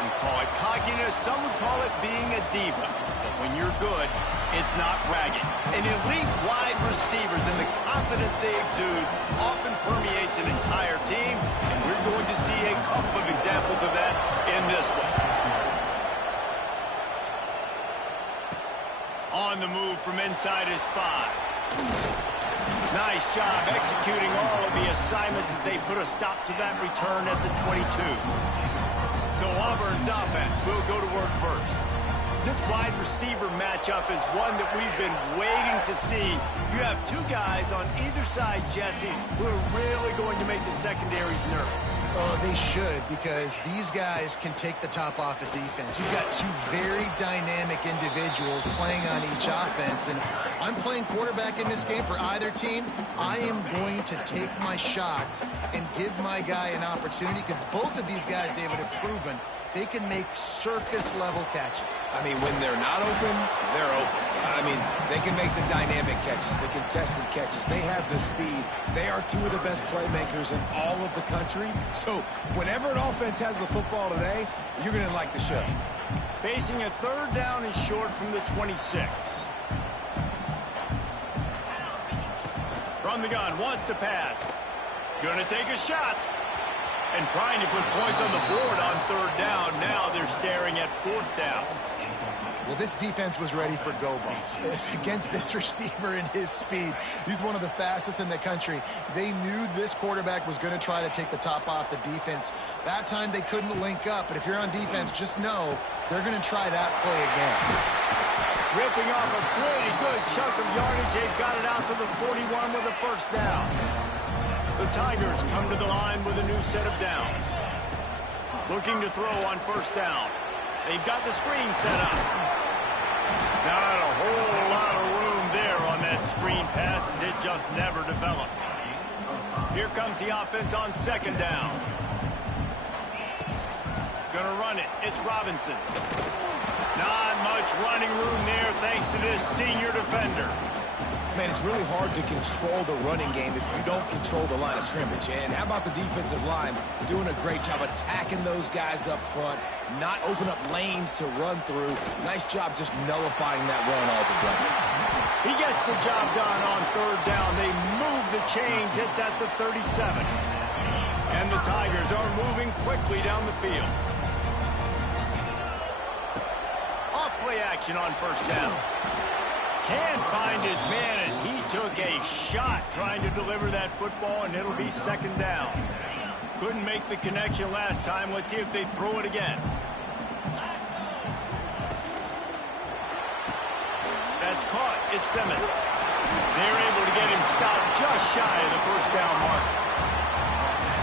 some call it cockiness, some would call it being a diva. But when you're good, it's not bragging. And elite wide receivers and the confidence they exude often permeates an entire team, and we're going to see a couple of examples of that in this one. On the move from inside his 5. Nice job executing all of the assignments as they put a stop to that return at the 22. So Auburn's offense will go to work first. This wide receiver matchup is one that we've been waiting to see. You have two guys on either side, Jesse, who are really going to make the secondaries nervous. Oh, they should, because these guys can take the top off the defense. You've got two very dynamic individuals playing on each offense, and if I'm playing quarterback in this game for either team, I am going to take my shots and give my guy an opportunity, because both of these guys, David, have proven they can make circus-level catches. I mean, when they're not open, they're open. I mean, they can make the dynamic catches, the contested catches. They have the speed. They are two of the best playmakers in all of the country. So whenever an offense has the football today, you're going to like the show. Facing a third down and short from the 26. From the gun, wants to pass. Gonna take a shot. And trying to put points on the board on third down. Now they're staring at fourth down. Well, this defense was ready for go balls against this receiver and his speed. He's one of the fastest in the country. They knew this quarterback was going to try to take the top off the defense. That time they couldn't link up, but if you're on defense, just know they're going to try that play again. Ripping off a pretty good chunk of yardage. They've got it out to the 41 with a first down. The Tigers come to the line with a new set of downs. Looking to throw on first down. They've got the screen set up. Not a whole lot of room there on that screen pass as it just never developed. Here comes the offense on second down. Gonna run it. It's Robinson. Not much running room there thanks to this senior defender. Man, it's really hard to control the running game if you don't control the line of scrimmage. And how about the defensive line doing a great job attacking those guys up front, not open up lanes to run through. Nice job just nullifying that run altogether. He gets the job done on third down. They move the chains. It's at the 37. And the Tigers are moving quickly down the field. Off play action on first down. Can't find his man as he took a shot trying to deliver that football, and it'll be second down. Couldn't make the connection last time. Let's see if they throw it again. That's caught. It's Simmons. They're able to get him stopped just shy of the first down mark.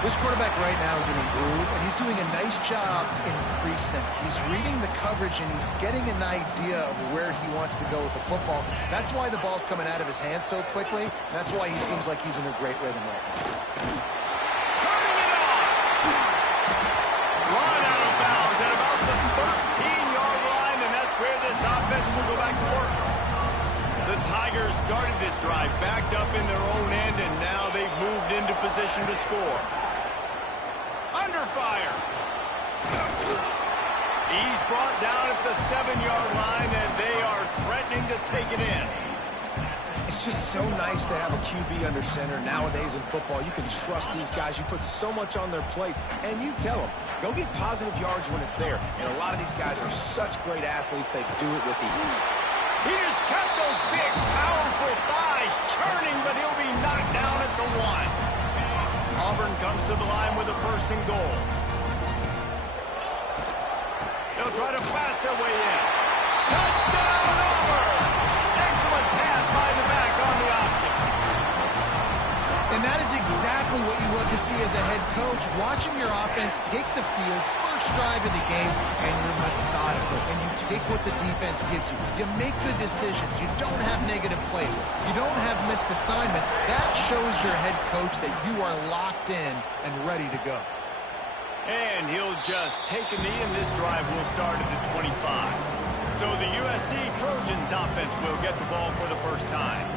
This quarterback right now is in a groove, and he's doing a nice job increasing it. He's reading the coverage, and he's getting an idea of where he wants to go with the football. That's why the ball's coming out of his hands so quickly. That's why he seems like he's in a great rhythm right now. Turning it on! Run out of bounds at about the 13-yard line, and that's where this offense will go back to work. The Tigers started this drive backed up in their own end, and now they've moved into position to score. Under fire. He's brought down at the 7-yard line, and they are threatening to take it in. It's just so nice to have a QB under center. Nowadays in football, you can trust these guys. You put so much on their plate, and you tell them, go get positive yards when it's there. And a lot of these guys are such great athletes, they do it with ease. He just kept those big, powerful thighs churning, but he'll be knocked down at the 1. Auburn comes to the line with a first and goal. They'll try to pass their way in. Touchdown, Auburn! Excellent pass by the back on the option. And that is exactly what you love to see as a head coach, watching your offense take the field, first drive of the game, and you're methodical, and you take what the defense gives you. You make good decisions. You don't have negative plays. You don't have missed assignments. That shows your head coach that you are locked in and ready to go. And he'll just take a knee, and this drive will start at the 25. So the USC Trojans offense will get the ball for the first time.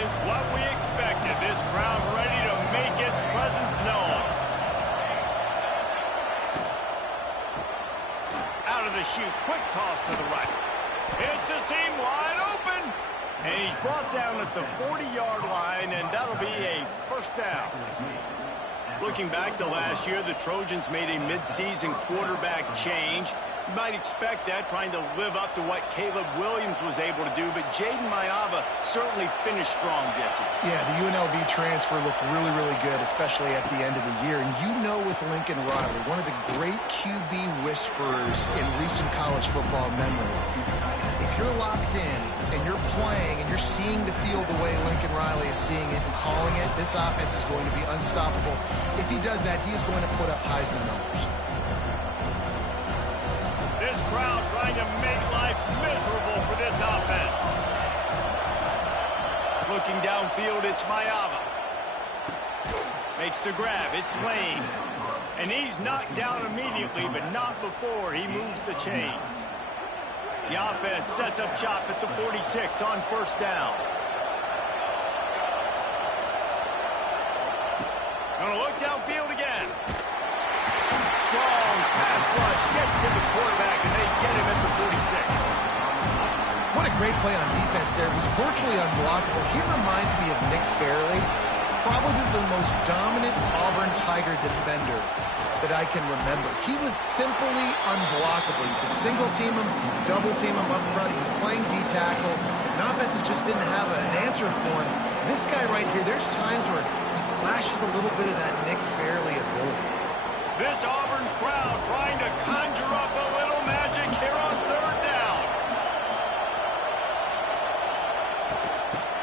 is what we expected. This crowd ready to make its presence known. Out of the chute, quick toss to the right. It's a seam wide open. And he's brought down at the 40-yard line, and that'll be a first down. Looking back to last year, the Trojans made a midseason quarterback change. You might expect that, trying to live up to what Caleb Williams was able to do, but Jaden Maiava certainly finished strong, Jesse. Yeah, the UNLV transfer looked really, really good, especially at the end of the year. And you know, with Lincoln Riley, one of the great QB whisperers in recent college football memory, if you're locked in and you're playing and you're seeing the field the way Lincoln Riley is seeing it and calling it, this offense is going to be unstoppable. If he does that, he's going to put up Heisman numbers. This crowd trying to make life miserable for this offense. Looking downfield, it's Maiava. Makes the grab, it's Lane. And he's knocked down immediately, but not before he moves the chains. The offense sets up shop at the 46 on first down. Gonna look downfield again. Strong pass rush gets to the quarterback, and they get him at the 46. What a great play on defense there. It was virtually unblockable. He reminds me of Nick Fairley, probably the most dominant Auburn Tiger defender that I can remember. He was simply unblockable. You could single team him, double team him up front. He was playing D-tackle, and offenses just didn't have an answer for him. This guy right here, there's times where he flashes a little bit of that Nick Fairley ability. This Auburn crowd trying to conjure up a little magic here on third down.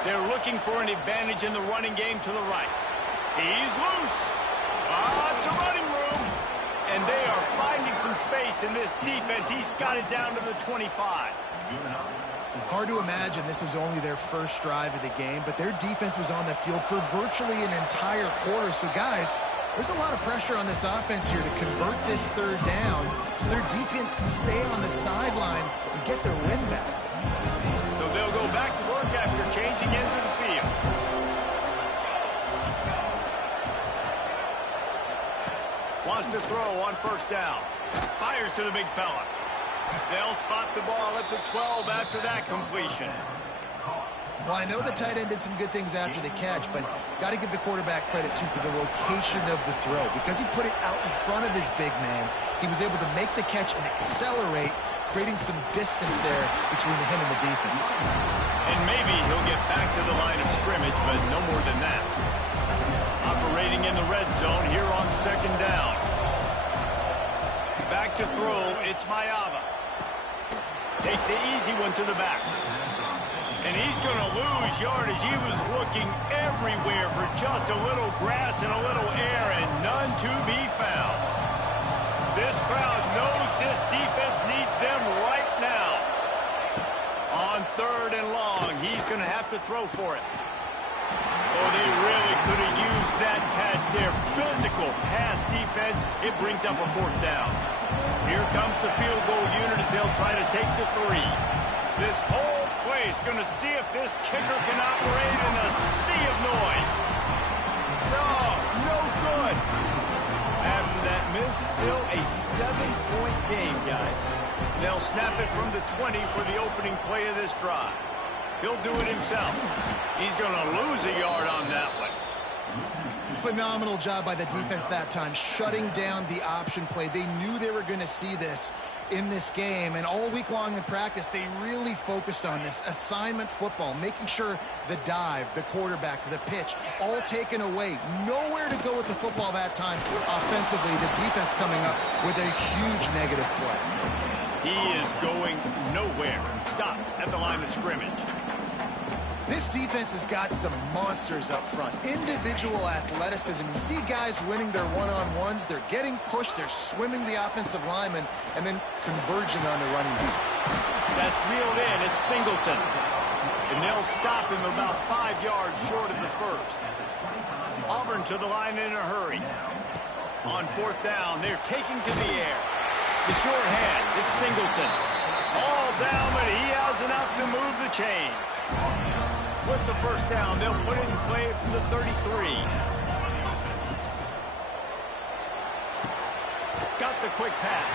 They're looking for an advantage in the running game to the right. He's loose. Lots of running room. And they are finding some space in this defense. He's got it down to the 25. Hard to imagine this is only their first drive of the game, but their defense was on the field for virtually an entire quarter. So, guys, there's a lot of pressure on this offense here to convert this third down so their defense can stay on the sideline and get their win back. So they'll go back to work after changing into the field. Wants to throw on first down. Fires to the big fella. They'll spot the ball at the 12 after that completion. Well, I know the tight end did some good things after the catch, but got to give the quarterback credit, too, for the location of the throw. Because he put it out in front of his big man, he was able to make the catch and accelerate, creating some distance there between him and the defense. And maybe he'll get back to the line of scrimmage, but no more than that. Operating in the red zone here on second down. Back to throw, it's Maiava. Takes the easy one to the back. And he's going to lose yardage. He was looking everywhere for just a little grass and a little air, and none to be found. This crowd knows this defense needs them right now. On third and long, he's going to have to throw for it. Oh, they really could have used that catch there. Physical pass defense. It brings up a fourth down. Here comes the field goal unit as they'll try to take the 3. This whole place going to see if this kicker can operate in a sea of noise. No good. After that miss, still a 7-point game, guys. They'll snap it from the 20 for the opening play of this drive. He'll do it himself. He's going to lose a yard on that one. Phenomenal job by the defense that time, shutting down the option play. They knew they were going to see this in this game, and all week long in practice, they really focused on this assignment football, making sure the dive, the quarterback, the pitch, all taken away. Nowhere to go with the football that time offensively. The defense coming up with a huge negative play. He is going nowhere. Stop at the line of scrimmage. This defense has got some monsters up front. Individual athleticism. You see guys winning their one-on-ones. They're getting pushed. They're swimming the offensive lineman and then converging on the running beat. That's reeled in. It's Singleton. And they'll stop him about 5 yards short of the first. Auburn to the line in a hurry. On fourth down, they're taking to the air. The short hands, it's Singleton. All down, but he has enough to move the chains. with the first down. They'll put it in play from the 33. Got the quick pass.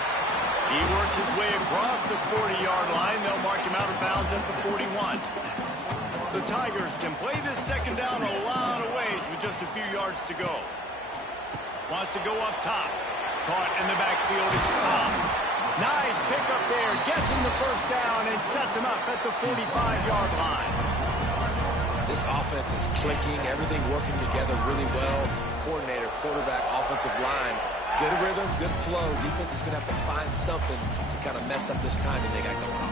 He works his way across the 40-yard line. They'll mark him out of bounds at the 41. The Tigers can play this second down a lot of ways with just a few yards to go. Wants to go up top. Caught in the backfield. It's Cobb. Nice pickup there. Gets him the first down and sets him up at the 45-yard line. This offense is clicking. Everything working together really well. Coordinator, quarterback, offensive line. Good rhythm, good flow. Defense is going to have to find something to kind of mess up this timing they got going on.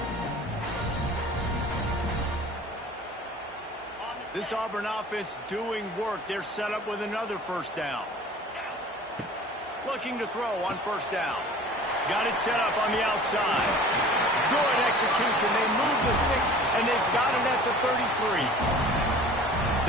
This Auburn offense doing work. They're set up with another first down. Looking to throw on first down. Got it set up on the outside. Good execution. They move the sticks, and they've got it at the 33.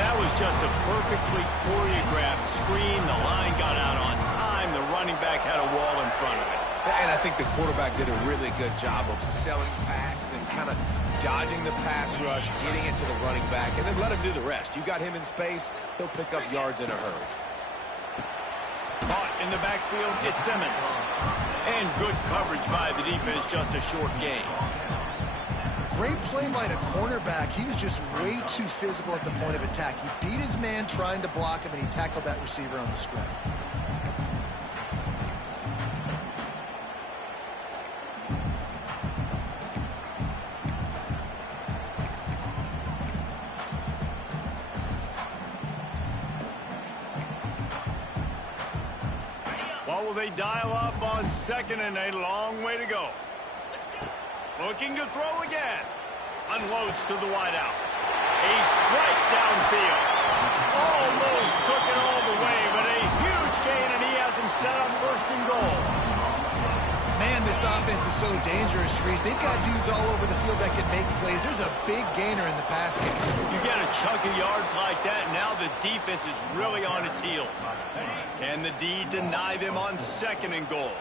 That was just a perfectly choreographed screen. The line got out on time. The running back had a wall in front of it. And I think the quarterback did a really good job of selling past and kind of dodging the pass rush, getting it to the running back, and then let him do the rest. You got him in space, he'll pick up yards in a hurry. Caught in the backfield, it's Simmons. And good coverage by the defense, just a short gain. Great play by the cornerback. He was just way too physical at the point of attack. He beat his man trying to block him, and he tackled that receiver on the screen. What will they dial up on second and a long way to go? Looking to throw again. Unloads to the wideout. A strike downfield. Almost took it all the way, but a huge gain, and he has him set up first and goal. Man, this offense is so dangerous, Reese. They've got dudes all over the field that can make plays. There's a big gainer in the pass game. You get a chunk of yards like that, and now the defense is really on its heels. Can the D deny them on second and goal?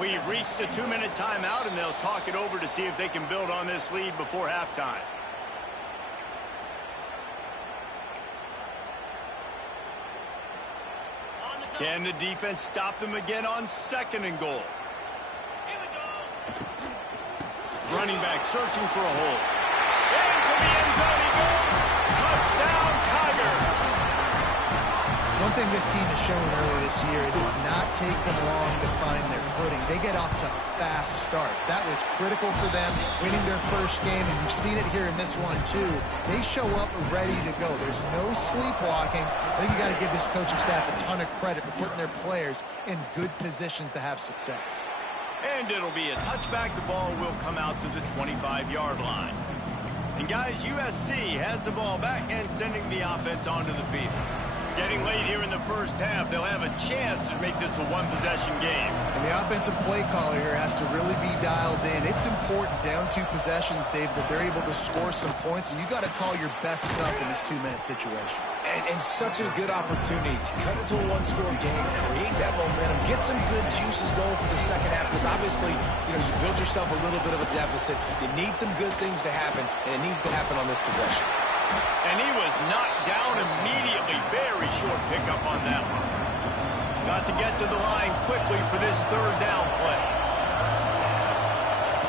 We've reached the 2-minute timeout, and they'll talk it over to see if they can build on this lead before halftime. Can the defense stop them again on second and goal? Running back searching for a hole. Into the end zone he goes. Touchdown, Tigers. One thing this team has shown earlier this year, it does not take them long to find their footing. They get off to fast starts. That was critical for them, winning their first game, and you've seen it here in this one too. They show up ready to go. There's no sleepwalking. I think you got to give this coaching staff a ton of credit for putting their players in good positions to have success. And it'll be a touchback. The ball will come out to the 25-yard line. And guys, USC has the ball back and sending the offense onto the field. Getting late here in the first half, they'll have a chance to make this a one-possession game. And the offensive play caller here has to really be dialed in. It's important down 2 possessions, Dave, that they're able to score some points. So you got to call your best stuff in this 2-minute situation. And such a good opportunity to cut into a one-score game, create that momentum, get some good juices going for the second half, because obviously, you build yourself a little bit of a deficit. You need some good things to happen, and it needs to happen on this possession. And he was knocked down immediately. Very short pickup on that one. Got to get to the line quickly for this third down play.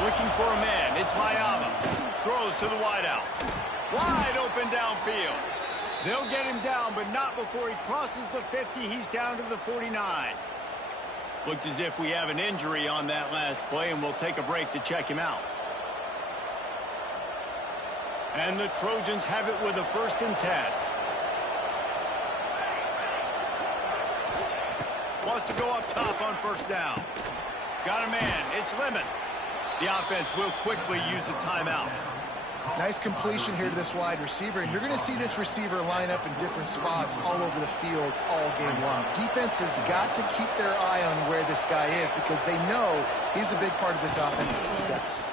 Looking for a man. It's Mayama. Throws to the wideout. Wide open downfield. They'll get him down, but not before he crosses the 50. He's down to the 49. Looks as if we have an injury on that last play, and we'll take a break to check him out. And the Trojans have it with a 1st and 10. Wants to go up top on first down. Got a man. It's Lemon. The offense will quickly use a timeout. Nice completion here to this wide receiver, and you're going to see this receiver line up in different spots all over the field all game long. Defense has got to keep their eye on where this guy is, because they know he's a big part of this offense's success.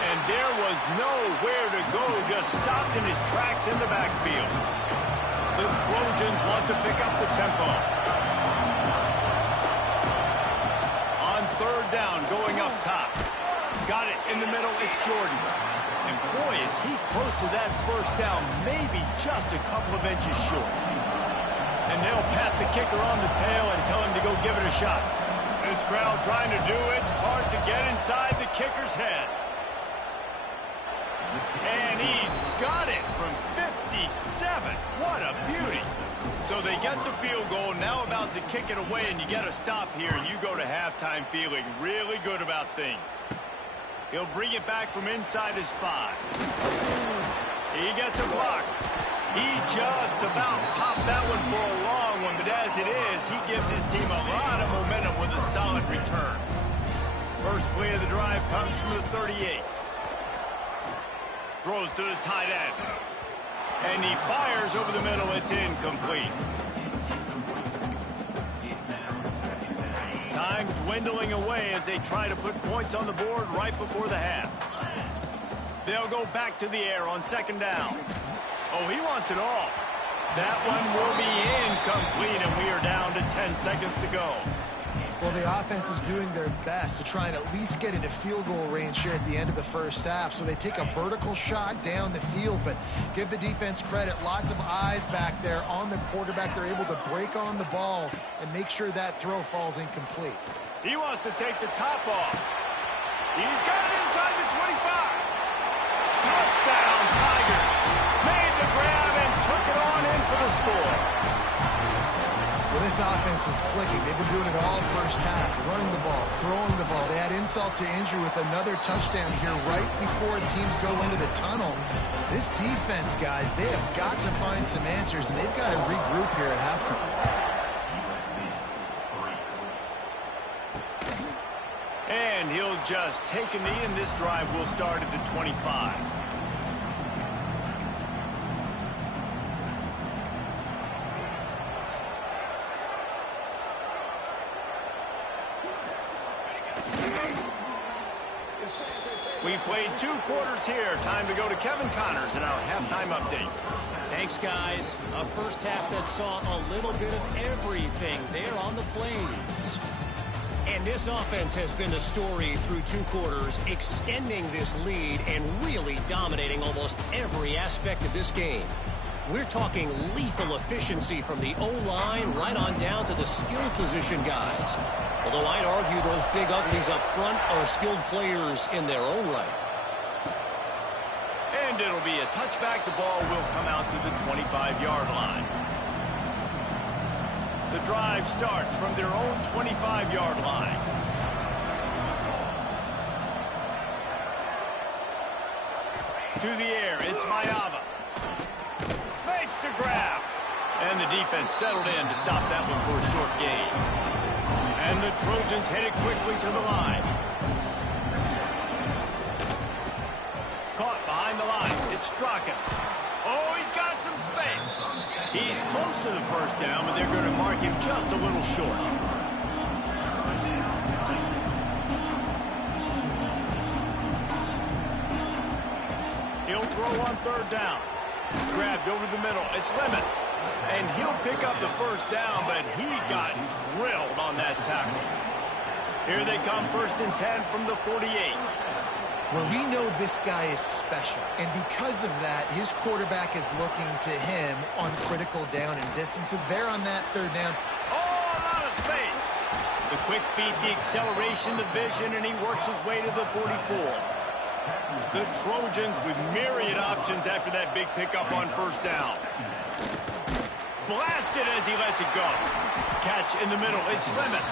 And there was nowhere to go, just stopped in his tracks in the backfield. The Trojans want to pick up the tempo. On third down, going up top. Got it in the middle, it's Jordan. And boy, is he close to that first down, maybe just a couple of inches short. And they'll pat the kicker on the tail and tell him to go give it a shot. This crowd trying to do its part to get inside the kicker's head. And he's got it from 57. What a beauty. So they get the field goal, now about to kick it away, and you get a stop here, and you go to halftime feeling really good about things. He'll bring it back from inside his 5. He gets a block. He just about popped that one for a long one, but as it is, he gives his team a lot of momentum with a solid return. First play of the drive comes from the 38. Throws to the tight end. And he fires over the middle. It's incomplete. Time dwindling away as they try to put points on the board right before the half. They'll go back to the air on second down. Oh, he wants it all. That one will be incomplete, and we are down to 10 seconds to go. Well, the offense is doing their best to try and at least get into field goal range here at the end of the first half. So they take a vertical shot down the field, but give the defense credit. Lots of eyes back there on the quarterback. They're able to break on the ball and make sure that throw falls incomplete. He wants to take the top off. He's got it inside the 25. Touchdown, Tigers. Made the grab and took it on in for the score. Well, this offense is clicking. They've been doing it all first half, running the ball, throwing the ball. They add insult to injury with another touchdown here right before teams go into the tunnel. This defense, guys, they have got to find some answers, and they've got to regroup here at halftime. And he'll just take a knee, and this drive will start at the 25. We've played 2 quarters here. Time to go to Kevin Connors in our halftime update. Thanks, guys. A first half that saw a little bit of everything there on the plains. And this offense has been the story through 2 quarters, extending this lead and really dominating almost every aspect of this game. We're talking lethal efficiency from the O-line right on down to the skill position guys. Although I'd argue those big uglies up front are skilled players in their own right. And it'll be a touchback. The ball will come out to the 25-yard line. The drive starts from their own 25-yard line. To the air, it's Mayava. Makes the grab. And the defense settled in to stop that one for a short gain. And the Trojans hit it quickly to the line. Caught behind the line. It's Strachan. Oh, he's got some space. He's close to the first down, but they're going to mark him just a little short. He'll throw on third down. Grabbed over the middle. It's Lemon. And he'll pick up the first down, but he got drilled on that tackle. Here they come, 1st and 10 from the 48. Well, we know this guy is special, and because of that, his quarterback is looking to him on critical down and distances. There on that third down. Oh, a lot of space. The quick feet, the acceleration, the vision, and he works his way to the 44. The Trojans with myriad options after that big pickup on first down. Blasted as he lets it go. Catch in the middle. It's Lemon.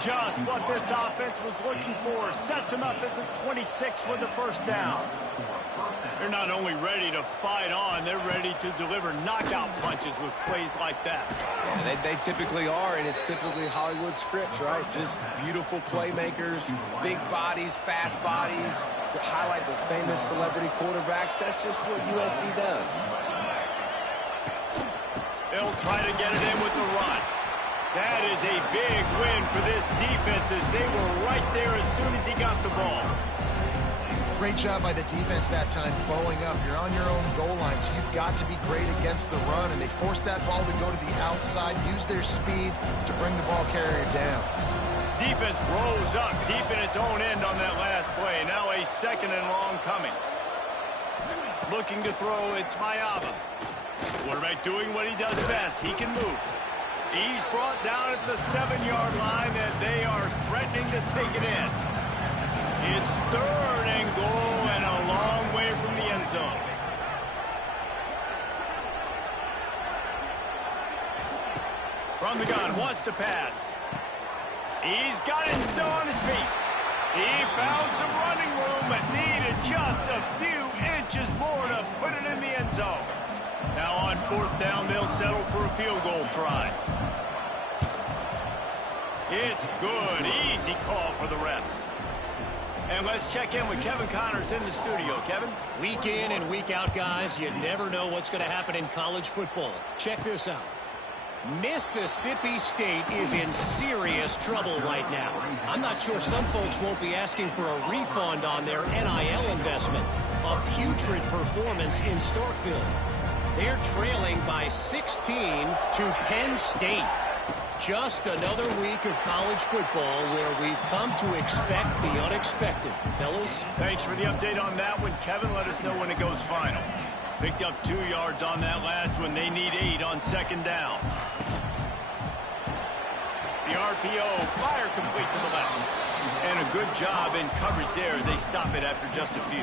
Just what this offense was looking for. Sets him up at the 26 with the first down. They're not only ready to fight on, they're ready to deliver knockout punches with plays like that. Yeah, they typically are, and it's typically Hollywood scripts, right? Just beautiful playmakers, big bodies, fast bodies, that highlight the famous celebrity quarterbacks. That's just what USC does. They'll try to get it in with the run. That is a big win for this defense as they were right there as soon as he got the ball. Great job by the defense that time, bowing up. You're on your own goal line, so you've got to be great against the run, and they forced that ball to go to the outside, use their speed to bring the ball carrier down. Defense rose up deep in its own end on that last play. Now a 2nd and long coming. Looking to throw, it's Auburn. Quarterback doing what he does best. He can move. He's brought down at the 7-yard line, and they are threatening to take it in. It's 3rd and goal and a long way from the end zone. From the gun, wants to pass. He's got it still on his feet. He found some running room, but needed just a few inches more to put it in the end zone. Now on 4th down, they'll settle for a field goal try. It's good. Easy call for the refs. And let's check in with Kevin Connors in the studio. Kevin? Week in and week out, guys, you never know what's going to happen in college football. Check this out. Mississippi State is in serious trouble right now. I'm not sure some folks won't be asking for a refund on their NIL investment. A putrid performance in Starkville. They're trailing by 16 to Penn State. Just another week of college football where we've come to expect the unexpected. Fellas? Thanks for the update on that one, Kevin. Let us know when it goes final. Picked up 2 yards on that last one. They need 8 on 2nd down. The RPO, fire complete to the left. And a good job in coverage there as they stop it after just a few.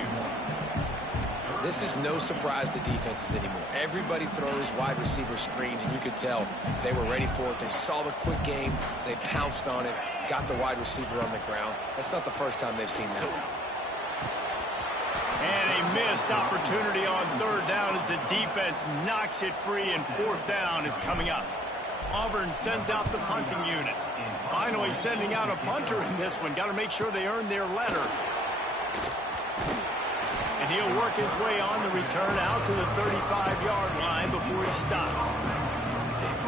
This is no surprise to defenses anymore. Everybody throws wide receiver screens, and you could tell they were ready for it. They saw the quick game. They pounced on it, got the wide receiver on the ground. That's not the first time they've seen that. And a missed opportunity on 3rd down as the defense knocks it free, and 4th down is coming up. Auburn sends out the punting unit. Finally sending out a punter in this one. Got to make sure they earn their letter. And he'll work his way on the return out to the 35-yard line before he stopped.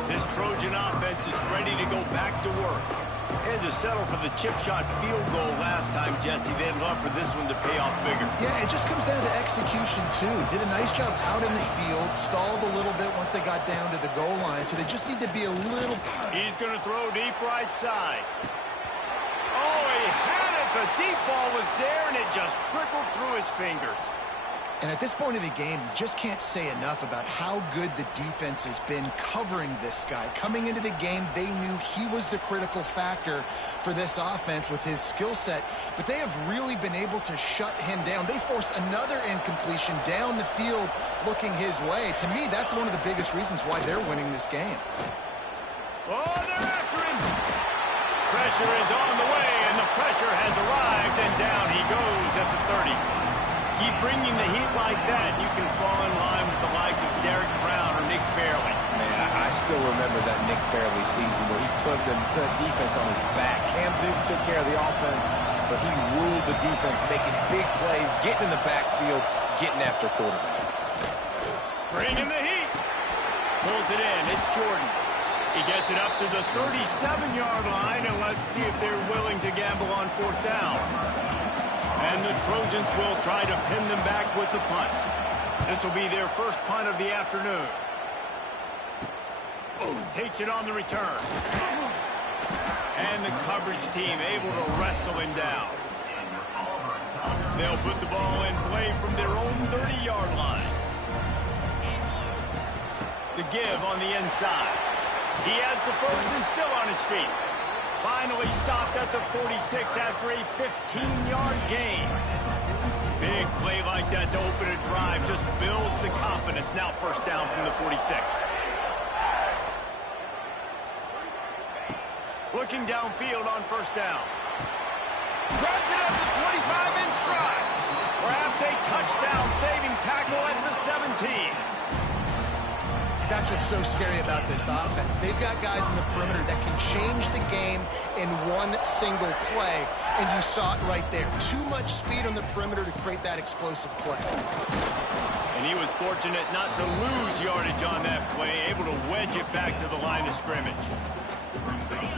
This Trojan offense is ready to go back to work. And to settle for the chip shot field goal last time, Jesse, they'd love for this one to pay off bigger. Yeah, it just comes down to execution, too. Did a nice job out in the field, stalled a little bit once they got down to the goal line, so they just need to be a little... He's going to throw deep right side. Oh, he had it. The deep ball was there, and it just trickled through his fingers. And at this point of the game, you just can't say enough about how good the defense has been covering this guy. Coming into the game, they knew he was the critical factor for this offense with his skill set, but they have really been able to shut him down. They force another incompletion down the field looking his way. To me, that's one of the biggest reasons why they're winning this game. Oh, they're after him. Pressure is on the way, and the pressure has arrived, and down he goes at the 30. Keep bringing the heat like that, you can fall in line with the likes of Derek Brown or Nick Fairley. Man, I still remember that Nick Fairley season where he put the defense on his back. Cam Newton took care of the offense, but he ruled the defense, making big plays, getting in the backfield, getting after quarterbacks. Bringing the heat. Pulls it in. It's Jordan. He gets it up to the 37-yard line, and let's see if they're willing to gamble on 4th down. And the Trojans will try to pin them back with the punt. This will be their first punt of the afternoon. Takes it on the return. And the coverage team able to wrestle him down. They'll put the ball in play from their own 30-yard line. The give on the inside. He has the first and still on his feet. Finally stopped at the 46 after a 15-yard gain. Big play like that to open a drive just builds the confidence. Now 1st down from the 46. Looking downfield on 1st down. Grabs it at the 25 in stride. Perhaps a touchdown-saving tackle at the 17. That's what's so scary about this offense. They've got guys in the perimeter that can change the game in one single play, and you saw it right there. Too much speed on the perimeter to create that explosive play. And he was fortunate not to lose yardage on that play, able to wedge it back to the line of scrimmage.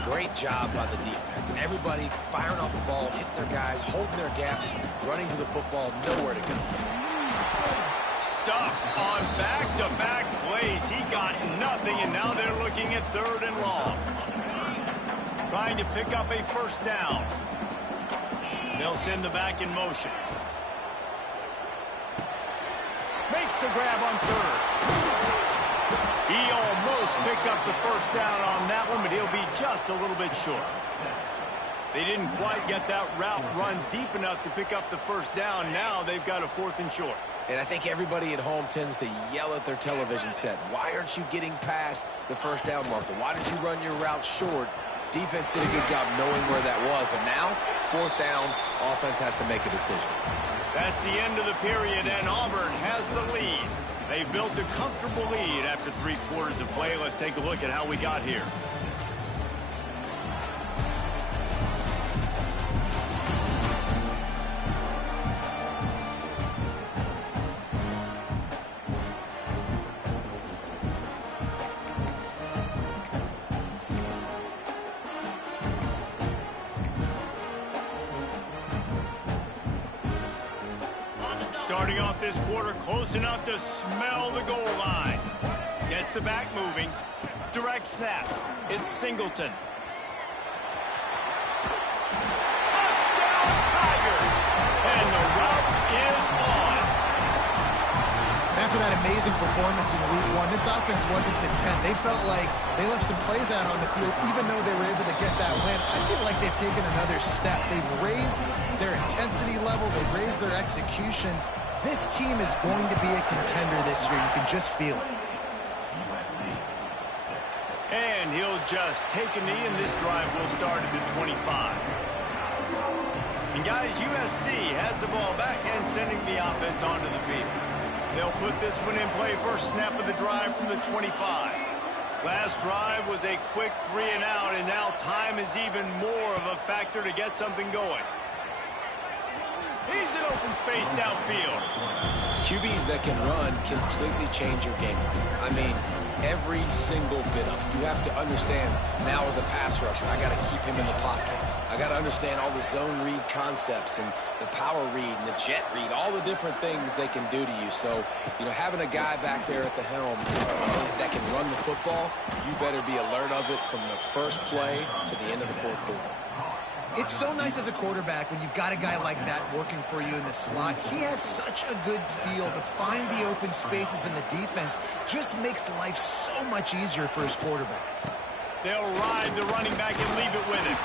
Great job by the defense. Everybody firing off the ball, hitting their guys, holding their gaps, running to the football, nowhere to go. Stuffed on back-to-back plays. He got nothing, and now they're looking at 3rd and long. Trying to pick up a 1st down. They'll send the back in motion. makes the grab on third. He almost picked up the first down on that one, but he'll be just a little bit short. They didn't quite get that route run deep enough to pick up the first down. Now they've got a 4th and short. And I think everybody at home tends to yell at their television set. Why aren't you getting past the first down marker? Why did you run your route short? Defense did a good job knowing where that was. But now, 4th down, offense has to make a decision. That's the end of the period, and Auburn has the lead. They've built a comfortable lead after 3 quarters of play. Let's take a look at how we got here. Starting off this quarter close enough to smell the goal line. Gets the back moving. Direct snap. It's Singleton. Touchdown Tigers! And the route is on. After that amazing performance in Week 1, this offense wasn't content. They felt like they left some plays out on the field, even though they were able to get that win. I feel like they've taken another step. They've raised their intensity level. They've raised their execution. This team is going to be a contender this year. You can just feel it. And he'll just take a knee, and this drive will start at the 25. And guys, USC has the ball back and sending the offense onto the field. They'll put this one in play first snap of the drive from the 25. Last drive was a quick 3 and out, and now time is even more of a factor to get something going. He's in open space downfield. QBs that can run completely change your game. I mean, every single bit of it. You have to understand, now as a pass rusher, I got to keep him in the pocket. I got to understand all the zone read concepts and the power read and the jet read, all the different things they can do to you. So, you know, having a guy back there at the helm that can run the football, you better be alert of it from the first play to the end of the 4th quarter. It's so nice as a quarterback when you've got a guy like that working for you in the slot. He has such a good feel to find the open spaces in the defense. Just makes life so much easier for his quarterback. They'll ride the running back and leave it with him.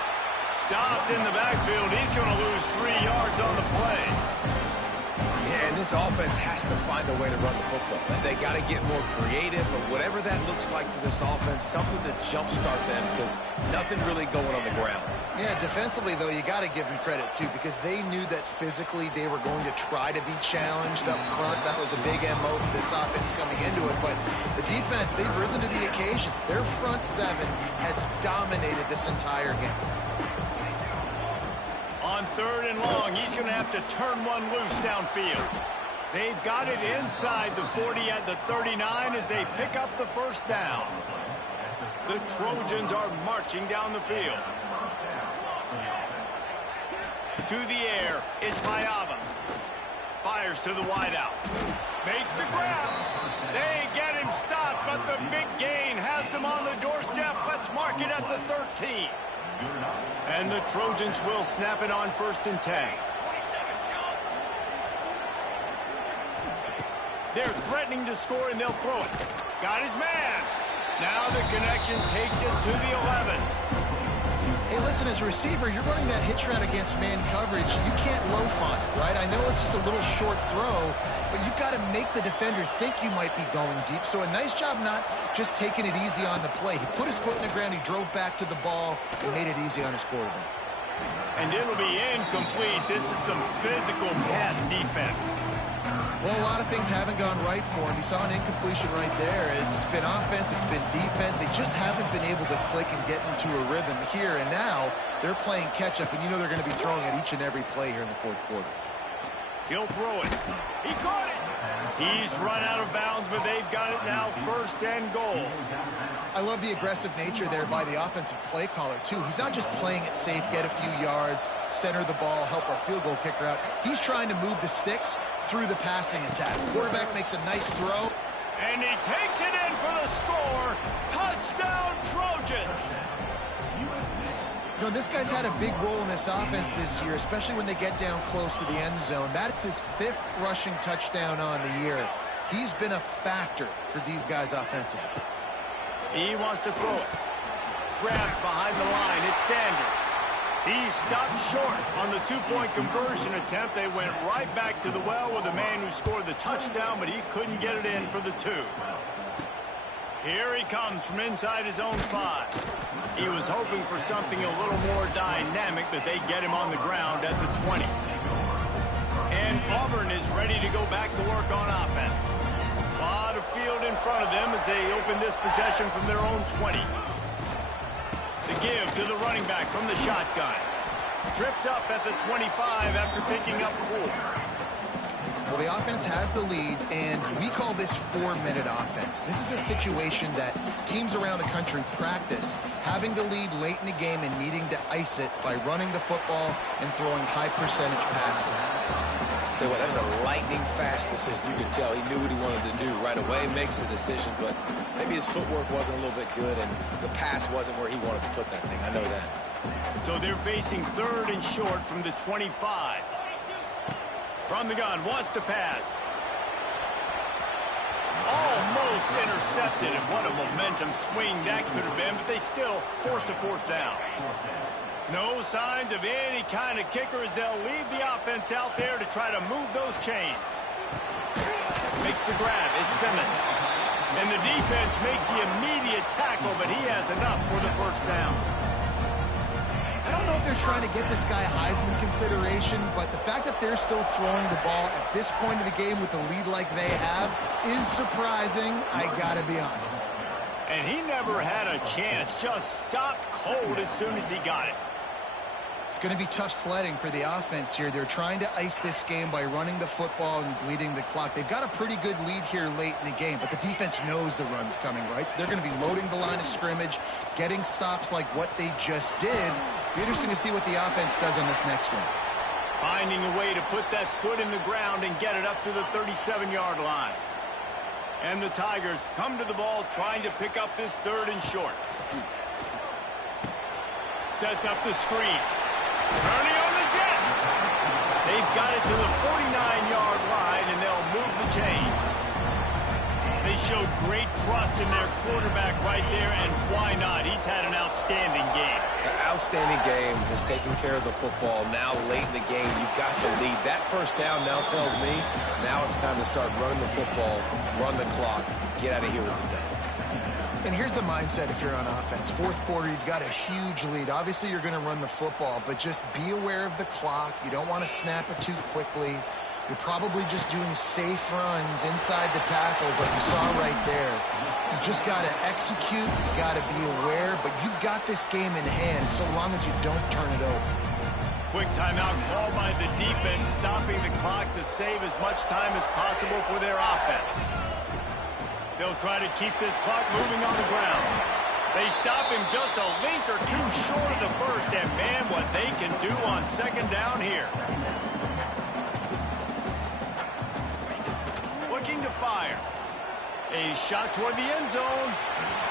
Stopped in the backfield. He's going to lose 3 yards on the play. Yeah, and this offense has to find a way to run the football. They got to get more creative, or whatever that looks like for this offense, something to jumpstart them, because nothing really going on the ground. Yeah, defensively, though, you got to give them credit, too, because they knew that physically they were going to try to be challenged up front. That was a big MO for this offense coming into it. But the defense, they've risen to the occasion. Their front 7 has dominated this entire game. On 3rd and long, he's going to have to turn one loose downfield. They've got it inside the 40 at the 39 as they pick up the first down. The Trojans are marching down the field. To the air, it's Mayava. Fires to the wideout. Makes the grab. They get him stopped, but the big gain has them on the doorstep. Let's mark it at the 13. And the Trojans will snap it on 1st and 10. They're threatening to score, and they'll throw it. Got his man. Now the connection takes it to the 11. Hey, listen, as a receiver, you're running that hitch route against man coverage. You can't loaf on it, right? I know it's just a little short throw, but you've got to make the defender think you might be going deep. So a nice job not just taking it easy on the play. He put his foot in the ground, he drove back to the ball, and made it easy on his quarterback. And it'll be incomplete. This is some physical pass defense. Well, a lot of things haven't gone right for him. He saw an incompletion right there. It's been offense, it's been defense. They just haven't been able to click and get into a rhythm here. And now they're playing catch-up, and you know they're going to be throwing at each and every play here in the 4th quarter. He'll throw it. He caught it. He's run out of bounds, but they've got it now 1st and goal. I love the aggressive nature there by the offensive play caller, too. He's not just playing it safe, get a few yards, center the ball, help our field goal kicker out. He's trying to move the sticks through the passing attack. Quarterback makes a nice throw. And he takes it in for the score. Touchdown, Trojans. You know, this guy's had a big role in this offense this year, especially when they get down close to the end zone. That's his 5th rushing touchdown on the year. He's been a factor for these guys offensively. He wants to throw it. Grabbed behind the line. It's Sanders. He stopped short on the two-point conversion attempt. They went right back to the well with the man who scored the touchdown, but he couldn't get it in for the two. Here he comes from inside his own 5. He was hoping for something a little more dynamic, but they get him on the ground at the 20. And Auburn is ready to go back to work on offense. A lot of field in front of them as they open this possession from their own 20. The give to the running back from the shotgun. Tripped up at the 25 after picking up 4. Well, the offense has the lead, and we call this 4-minute offense. This is a situation that teams around the country practice, having the lead late in the game and needing to ice it by running the football and throwing high-percentage passes. So that was a lightning-fast decision. You could tell he knew what he wanted to do right away, makes the decision, but maybe his footwork wasn't a little bit good, and the pass wasn't where he wanted to put that thing. I know that. So they're facing 3rd and short from the 25. From the gun, wants to pass. Almost intercepted, and what a momentum swing that could have been, but they still force a 4th down. No signs of any kind of kicker as they'll leave the offense out there to try to move those chains. Makes the grab, it's Simmons. And the defense makes the immediate tackle, but he has enough for the 1st down. I don't know if they're trying to get this guy Heisman consideration, but the fact that they're still throwing the ball at this point of the game with the lead like they have is surprising, I gotta be honest. And he never had a chance, just stopped cold as soon as he got it. It's going to be tough sledding for the offense here. They're trying to ice this game by running the football and bleeding the clock. They've got a pretty good lead here late in the game, but the defense knows the run's coming, right? So they're going to be loading the line of scrimmage, getting stops like what they just did. Be interesting to see what the offense does on this next one. Finding a way to put that foot in the ground and get it up to the 37-yard line. And the Tigers come to the ball trying to pick up this 3rd and short. Sets up the screen. Turning on the Jets. They've got it to the 49-yard line, and they'll move the chains. They showed great trust in their quarterback right there, and why not? He's had an outstanding game. An outstanding game, has taken care of the football. Now, late in the game, you've got the lead. That 1st down now tells me now it's time to start running the football, run the clock, get out of here with the day. And here's the mindset if you're on offense. 4th quarter, you've got a huge lead. Obviously, you're going to run the football, but just be aware of the clock. You don't want to snap it too quickly. You're probably just doing safe runs inside the tackles like you saw right there. You just got to execute. You got to be aware, but you've got this game in hand so long as you don't turn it over. Quick timeout called by the defense, stopping the clock to save as much time as possible for their offense. They'll try to keep this clock moving on the ground. They stop him just a link or two short of the 1st, and man, what they can do on 2nd down here. Looking to fire. A shot toward the end zone.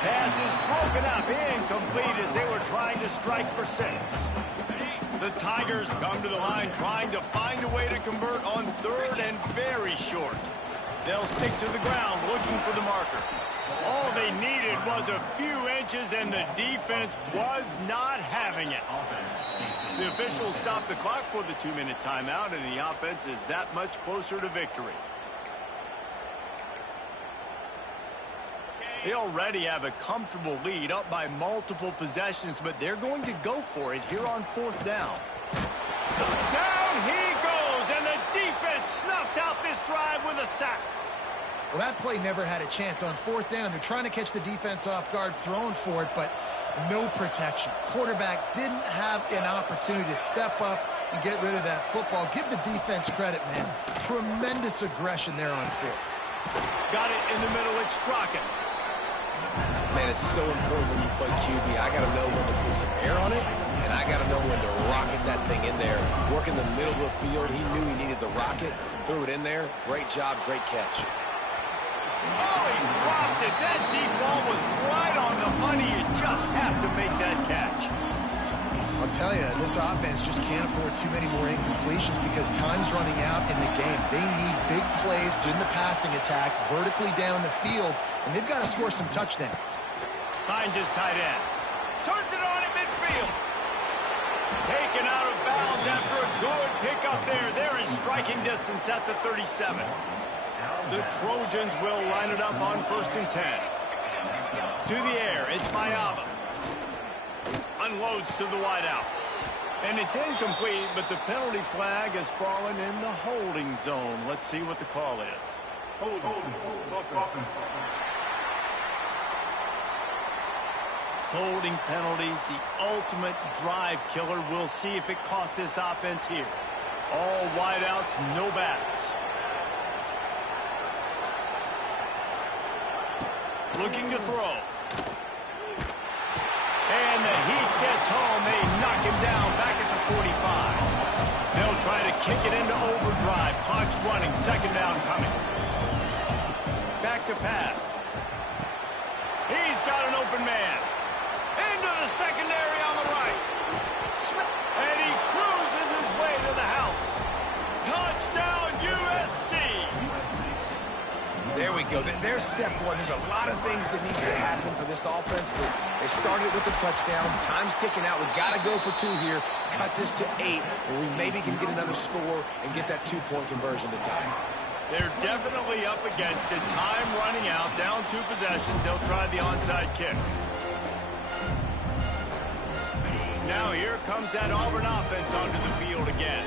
Pass is broken up, incomplete as they were trying to strike for 6. The Tigers come to the line trying to find a way to convert on 3rd and very short. They'll stick to the ground looking for the marker. All they needed was a few inches, and the defense was not having it. The officials stopped the clock for the 2-minute timeout, and the offense is that much closer to victory. They already have a comfortable lead, up by multiple possessions, but they're going to go for it here on 4th down. Down he goes, and the defense snuffs out this drive with a sack. Well, that play never had a chance. On 4th down, they're trying to catch the defense off guard, throwing for it, but no protection. Quarterback didn't have an opportunity to step up and get rid of that football. Give the defense credit, man. Tremendous aggression there on 4th. Got it in the middle, it's Strocken. Man, it's so important when you play QB. I got to know when to put some air on it, and I got to know when to rocket that thing in there. Work in the middle of the field. He knew he needed the rocket, threw it in there. Great job, great catch. Oh, he dropped it. That deep ball was right on the money. You just have to make that catch. I'll tell you, this offense just can't afford too many more incompletions because time's running out in the game. They need big plays in the passing attack, vertically down the field, and they've got to score some touchdowns. Finds his tight end. Turns it on in midfield. Taken out of bounds after a good pickup there. They're in striking distance at the 37. The Trojans will line it up on 1st and 10. To the air, it's Mayava. Unloads to the wideout. And it's incomplete, but the penalty flag has fallen in the holding zone. Let's see what the call is. Holding penalties, the ultimate drive killer. We'll see if it costs this offense here. All wideouts, no backs. Looking to throw. And the Heat gets home. They knock him down back at the 45. They'll try to kick it into overdrive. Clock's running. 2nd down coming. Back to pass. He's got an open man. Into the secondary on the right. And he cruises his way to the house. Touchdown, USC. There we go. There's step one. There's a lot of things that needs to happen for this offense, but they started with the touchdown. Time's ticking out. We've got to go for 2 here. Cut this to 8, where we maybe can get another score and get that 2-point conversion to tie. They're definitely up against it. Time running out. Down 2 possessions. They'll try the onside kick. Now here comes that Auburn offense onto the field again.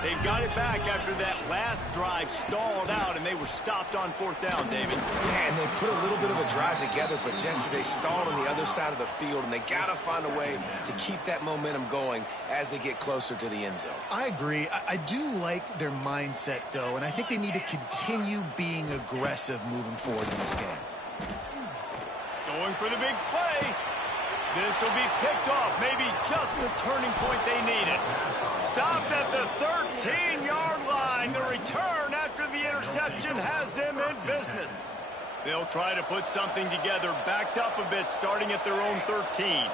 They've got it back after that last drive stalled out, and they were stopped on 4th down, David. Yeah, and they put a little bit of a drive together, but, Jesse, they stalled on the other side of the field, and they got to find a way to keep that momentum going as they get closer to the end zone. I agree. I do like their mindset, though, and I think they need to continue being aggressive moving forward in this game. Going for the big play. This will be picked off, maybe just the turning point they needed. Stopped at the 13-yard line. The return after the interception has them in business. They'll try to put something together, backed up a bit, starting at their own 13.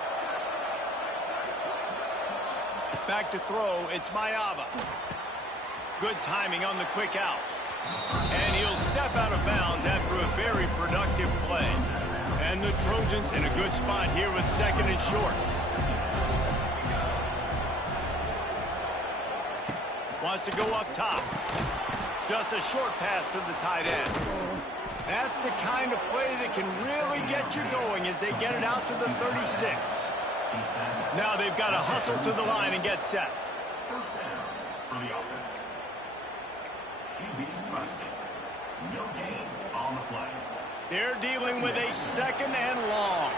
Back to throw, it's Mayava. Good timing on the quick out. And he'll step out of bounds after a very productive play. And the Trojans in a good spot here with 2nd and short. Wants to go up top. Just a short pass to the tight end. That's the kind of play that can really get you going as they get it out to the 36. Now they've got to hustle to the line and get set. For the offense. QB Spicy. No gain on the play. They're dealing with a 2nd and long.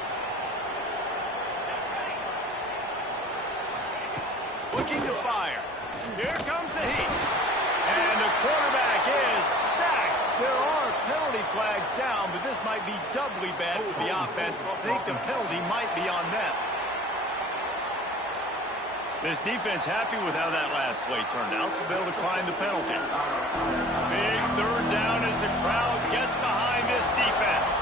Looking to fire. Here comes the Heat. And the quarterback is sacked. There are penalty flags down, but this might be doubly bad for the offense. I think the penalty might be on them. This defense happy with how that last play turned out, so they'll decline the penalty. Big 3rd down as the crowd gets behind this defense.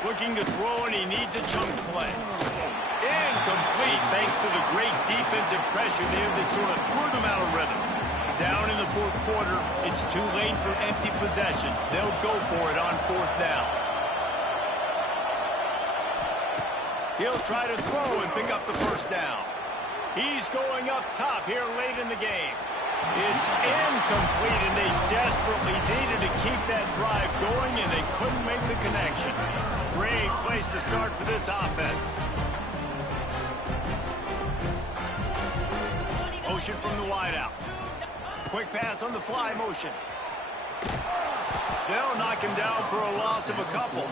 Looking to throw, and he needs a chunk play. Incomplete, thanks to the great defensive pressure there that sort of threw them out of rhythm. Down in the 4th quarter, it's too late for empty possessions. They'll go for it on 4th down. He'll try to throw and pick up the 1st down. He's going up top here late in the game. It's incomplete, and they desperately needed to keep that drive going, and they couldn't make the connection. Great place to start for this offense. Motion from the wideout. Quick pass on the fly motion. They'll knock him down for a loss of a couple.